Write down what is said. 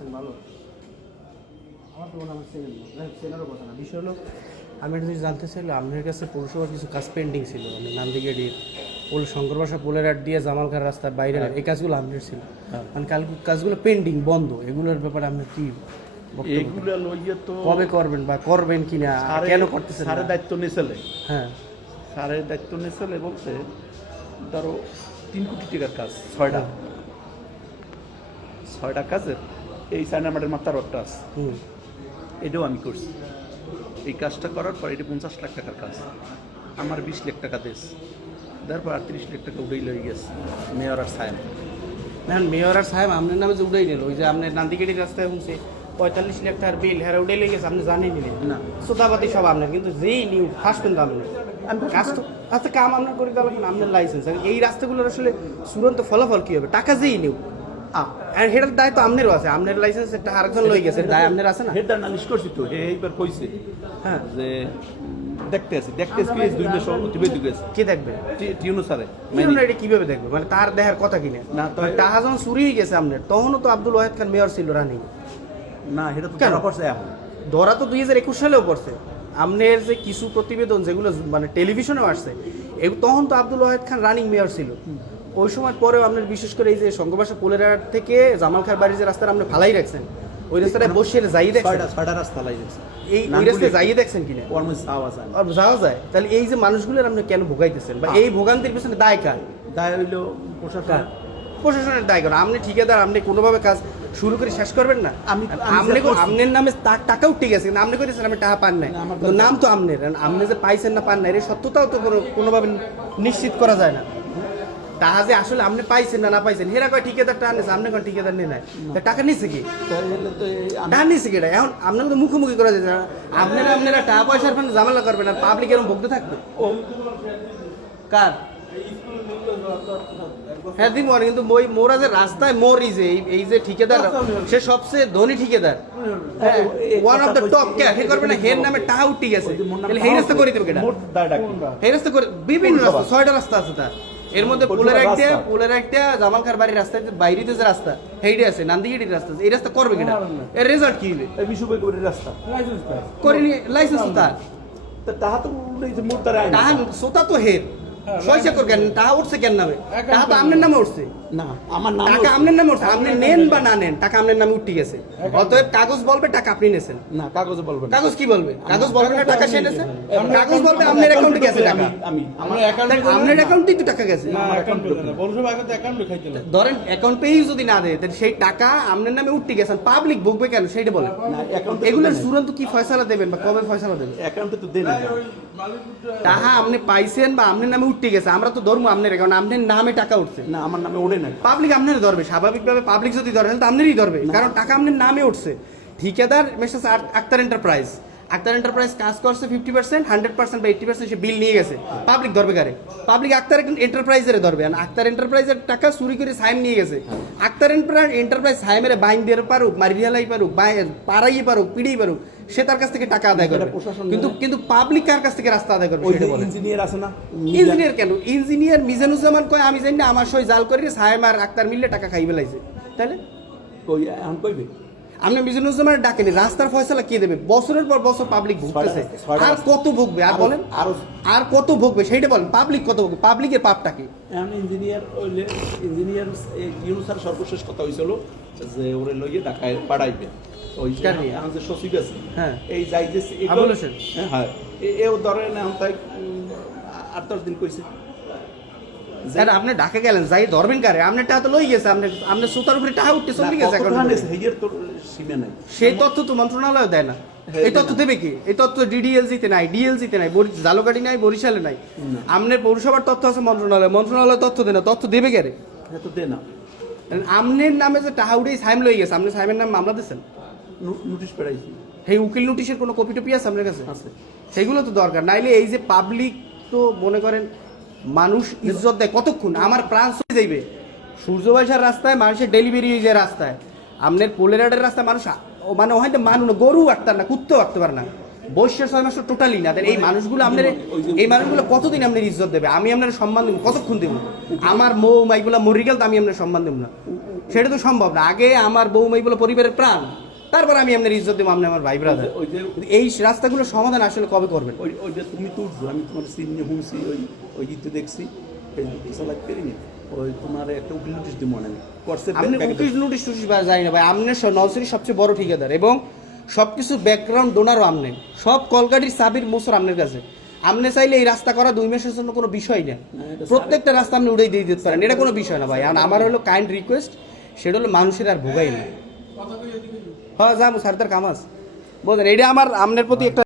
আছেন ভালো? আমার তো মনে হয় চেনারও কথা না। বিষয় হলো আমি একটা জিনিস জানতে চাইলো, আপনার কাছে পৌরসভার কিছু কাজ পেন্ডিং ছিল, মানে নান্দিগেড়ির পোল শঙ্করবাসা পোলের আট দিয়ে জামালখার রাস্তার বাইরে এই কাজগুলো আপনার ছিল, মানে কাজগুলো পেন্ডিং বন্ধ, এগুলোর ব্যাপারে আপনি কি এগুলো লইয়া তো কবে করবেন বা করবেন কিনা, কেন করতেছেন? স্যারের দায়িত্ব নিয়েছিলে। হ্যাঁ, স্যারের দায়িত্ব নিয়েছিলে বলতে ধরো 3 কোটি টাকার কাজ, ছয়টা কাজের এই চায়না মাঠের মাথার একটা আছে, এটাও আমি করছি। এই কাজটা করার পর এটা 50 লাখ টাকার কাজ, আমার 20 লাখ টাকা দিস, তারপর 38 লাখ টাকা উঠেই লই গেছে মেয়র আর সাহেব। এখন মেয়র আর সাহেব আপনার নামে যে উড়াই নিল, ওই যে আপনার নান্দিগেড়ির রাস্তায় শুনছে 45 লাখ টাকার বিল হ্যাঁ উড়াই লেগে গেছে, আপনি জানেন নিলেন না সোদাবাদি সব আপনার, কিন্তু যেই নিউ ফার্স্ট কিন্তু আপনার কাজ তো আচ্ছা কাম আপনার করে দেওয়া লাগবে আপনার লাইসেন্স। এই রাস্তাগুলোর আসলে চূড়ান্ত ফলাফল কী হবে? টাকা যেই নিউ আর হেটার দায় তো আপনারও আছে, আপনার লাইসেন্স একটা আরেকজন লই গেছে, দায় আপনার আছে না? হেডার নালিশ করছি তো, এইবার কইছে হ্যাঁ যে দেখতে আছি কি 2 মাস অতিবাহিত গেছে। কে দেখবে? টিউনো স্যারে এটা কিভাবে দেখবে? মানে তার দেখার কথা কিনা না, তো টাকা যখন চুরি হয়ে গেছে আপনার, তখনও তো আব্দুল ওয়াহেদ খান মেয়র ছিল রানিং। না, এটা তো কেন? ধরা পড়ছে এখন। ধরা তো 2021 সালেও পড়ছে। আপনার যে কিছু প্রতিবেদন যেগুলো মানে টেলিভিশনেও আসছে, তখন তো আব্দুল ওয়াহেদ খান রানিং মেয়র ছিল। ওই সময় পরেও আপনার বিশেষ করে এই যে শঙ্করবাসা পোলের হাট থেকে জামালখার বাড়ির যে রাস্তাটা আপনি ফালাই রাখছেন, ওই রাস্তাটায় বসে যাই দেখছেন? 6টা রাস্তা লাগিয়েছে এই ওই রাস্তায় যাইয়ে দেখছেন কিনা? আর যাওয়া যায়? তাহলে এই যে মানুষগুলোর আপনি কেন ভোগাইতেছেন, বা এই ভোগান্তির পেছনে দায় কার? দায় হইলো প্রশাসন, প্রশাসনের দায় কেন? আপনি ঠিকাদার, আপনি কোনোভাবে কাজ শুরু করে শেষ করবেন না? আপনার নামে টাকা উঠে গেছে, কিন্তু আপনি করেছেন আমি টাকা পান নাই, নাম তো আপনার, আপনি যে পাইছেন না পান নাই এর সত্যতাও তো কোনোভাবে নিশ্চিত করা যায় না। টাকা যে আসলে আপনি পাইছেন না পাইছেন, হেরা কয় ঠিকাদার টাকা নিয়েছে, আপনি কোন ঠিকাদার নিয়ে নাই, টাকা নিচ্ছে কি? টাকা নিচ্ছে কি? এখন আপনাকে তো মুখোমুখি করা যায় না, আপনারা টাকা পয়সার ফান্ডে ঝামেলা করবেন আর পাবলিক এরকম ভুগতে থাকবে। ও কার? হ্যাঁ দিব, কিন্তু মোরা যে রাস্তায় মরি যে এই যে ঠিকাদার, সে সবচেয়ে ধনী ঠিকাদার, ওয়ান অফ দ্য টপ, কে হে করবে না? হের নামে টাকা উঠে গেছে, তাহলে এই রাস্তা করে দেবে কেটা? এই রাস্তা করে বিভিন্ন রাস্তা, 6টা রাস্তা আছে তার, এর মধ্যে পোলের একটা জামালখার বাড়ির রাস্তা, বাইরেতে যে রাস্তা হেইডে আছে, নান্দিগেড়ির রাস্তা, এই রাস্তা করবে কেটা? এর রেজাল্ট কি হবে? রাস্তা করিনি, লাইসেন্স তো তার, তাহা তো টাকা সোতা তো হের পয়সা কর কেন? টাকা উঠছে কেন নামে? টাকা তো আপনার নামে উঠছে না, আমার নাম টাকা আপনার নামে উঠছে, আপনি নেন বা না নেন টাকা আপনার নামে উঠে গেছে, অতএব কাগজ বলবে টাকা আপনি নেছেন না। কাগজে বলবেন, কাগজ কি বলবে? কাগজ বলবে না টাকা সে নেছে, কাগজ বলবে আপনার অ্যাকাউন্টে গেছে টাকা, আপনার অ্যাকাউন্টেই তো টাকা গেছে। ধরেন অ্যাকাউন্ট পেয়েই যদি না দেয়, তাহলে সেই টাকা আপনার নামে উঠতে গেছেন, পাবলিক ভুগবে কেন সেইটা বলেন। এগুলোর চূড়ান্ত কি ফয়সালা দেবেন বা কবে ফয়সালা দেবেন? অ্যাকাউন্টে তো দেন না, টাকা আপনি পাইছেন বা আপনার নামে উঠতে গেছে, আমরা তো ধরবো আপনার অ্যাকাউন্ট, আপনার নামে টাকা উঠছে না, আমার নামে ওঠে না। পাবলিক আপনার ধরবে, স্বাভাবিকভাবে পাবলিক যদি ধরে তাহলে তো আপনারই ধরবে, কারণ টাকা আপনার নামে উঠছে। ঠিকাদার মিস্টার আক্তার এন্টারপ্রাইজ কাজ করছে 50%, 100% বা 80% সে বিল নিয়ে গেছে, পাবলিক ধরবে কারে? পাবলিক আক্তার এন্টারপ্রাইজের ধরবে। আর আক্তার এন্টারপ্রাইজের টাকা চুরি করে সাইম নিয়ে গেছে, আক্তার এন্টারপ্রাইজ সাইমের বাইন দিয়ে পারুক, মারিয়ালাই পারুক, পাড়াই পারুক, পিড়েই পারুক, সে তার কাছ থেকে টাকা আদায় করবে। কিন্তু পাবলিক কার কাছ থেকে রাস্তা আদায় করবে? ইঞ্জিনিয়ার আছে না? ইঞ্জিনিয়ার কেন? ইঞ্জিনিয়ার মিজানুজ্জামান কয় আমি জানি না, আমার সই জাল করে সাইম আর আক্তার মিললে টাকা খাই বেলাইছে, তাহলে কইবে আপনি মিজানুজ্জামান ডাকেনি, রাস্তার ফয়সালা কে দেবে? বছরের পর বছর পাবলিক ভুগতেছে, আর কত ভুগবে? আর বলেন আর কত ভুগবে সেইটা বলেন, পাবলিক কত ভুগবে? পাবলিকের পাপটা কি? ইঞ্জিনিয়ার স্যার সর্বশেষ কথা হয়েছিল যে ওরে লইয়ে ঢাকায় পাঠাইবে, ওই যে সচিব আছে, হ্যাঁ এই যাই যে হ্যাঁ এও ধরেন এখন তাই 8-10 দিন কইছে। আপনি ঢাকা গেলেন, যাই ধরবেন কারে? আপনার টাকা তো লই গেছে, আপনি সুতার উপরে টাকা উঠতে চলে গেছে, সেই তথ্য তো মন্ত্রণালয় দেয় না। এই তথ্য দেবে কি? এই তথ্য ডিডিএলজিতে নাই, ডিএলজিতে নাই, জালুকাঠি নাই, বরিশালে নাই। আপনার পৌরসভার তথ্য আছে মন্ত্রণালয় তথ্য দেয় না, তথ্য দেবে কারে? আপনার নামে যে টাকা উঠে সাইম লই গেছে, আপনি সাইমের নামে মামলা দিচ্ছেন, নোটিশ পেড়াইছি, সেই উকিল নোটিশের কোনো কপি টপি আছে আপনার কাছে? আছে, সেগুলো তো দরকার। নাইলে এই যে পাবলিক তো মনে করেন মানুষ ইজ্জত দেয় কতক্ষণ, আমার প্রাণ চলে যাইবে। সূর্যবাইশার রাস্তায় মানুষের ডেলিভারি হয়ে যায়, রাস্তায় আপনার পোলেরাডের রাস্তায় মানুষ মানে ওখানে মানুষ গরু আটতার না, কুত্তেও আটতে পারে না, বৈশ্য 6 মাস টোটালি না দেন, এই মানুষগুলো আপনার এই মানুষগুলো কতদিন আপনার ইজ্জত দেবে? আমি আপনার সম্মান দেব কতক্ষণ দেব? আমার বউ মাইগুলা মরি গেল তো আমি আপনার সম্মান দেব না, সেটা তো সম্ভব না। আগে আমার বউ মাইগুলো পরিবারের প্রাণ, তারপর আমি আপনার ইজ্জত দেবো, আপনি আমার ভাই ব্রাদার। এই রাস্তাগুলো সমাধান আসলে কবে করবেন? ওই যে তুমি তো উঠছো, আমি তোমার সিনে শুনছি, ওই গীতে দেখছি লাইক করিনি, ওই তোমার একটা উকিল নোটিশ দিব মনে নেই করছে। আপনি উকিল নোটিশ বা যাই না ভাই, আপনার নলসিটির সবচেয়ে বড় ঠিকাদার এবং সবকিছু ব্যাকগ্রাউন্ড ডোনারও আপনি, সব কলকাটির চাবির মোসর আপনার কাছে। আপনি চাইলে এই রাস্তা করা 2 মাসের জন্য কোনো বিষয় না, প্রত্যেকটা রাস্তা আপনি উড়াই দিয়ে দিতে পারেন, এটা কোনো বিষয় না ভাই। আর আমার হলো কাইন্ড রিকোয়েস্ট, সেটা হলো মানুষের আর ভোগাই না। হ্যাঁ যাবো স্যার, তার কাম আছে, বুঝলেন? এটা আমার আপনার প্রতি একটা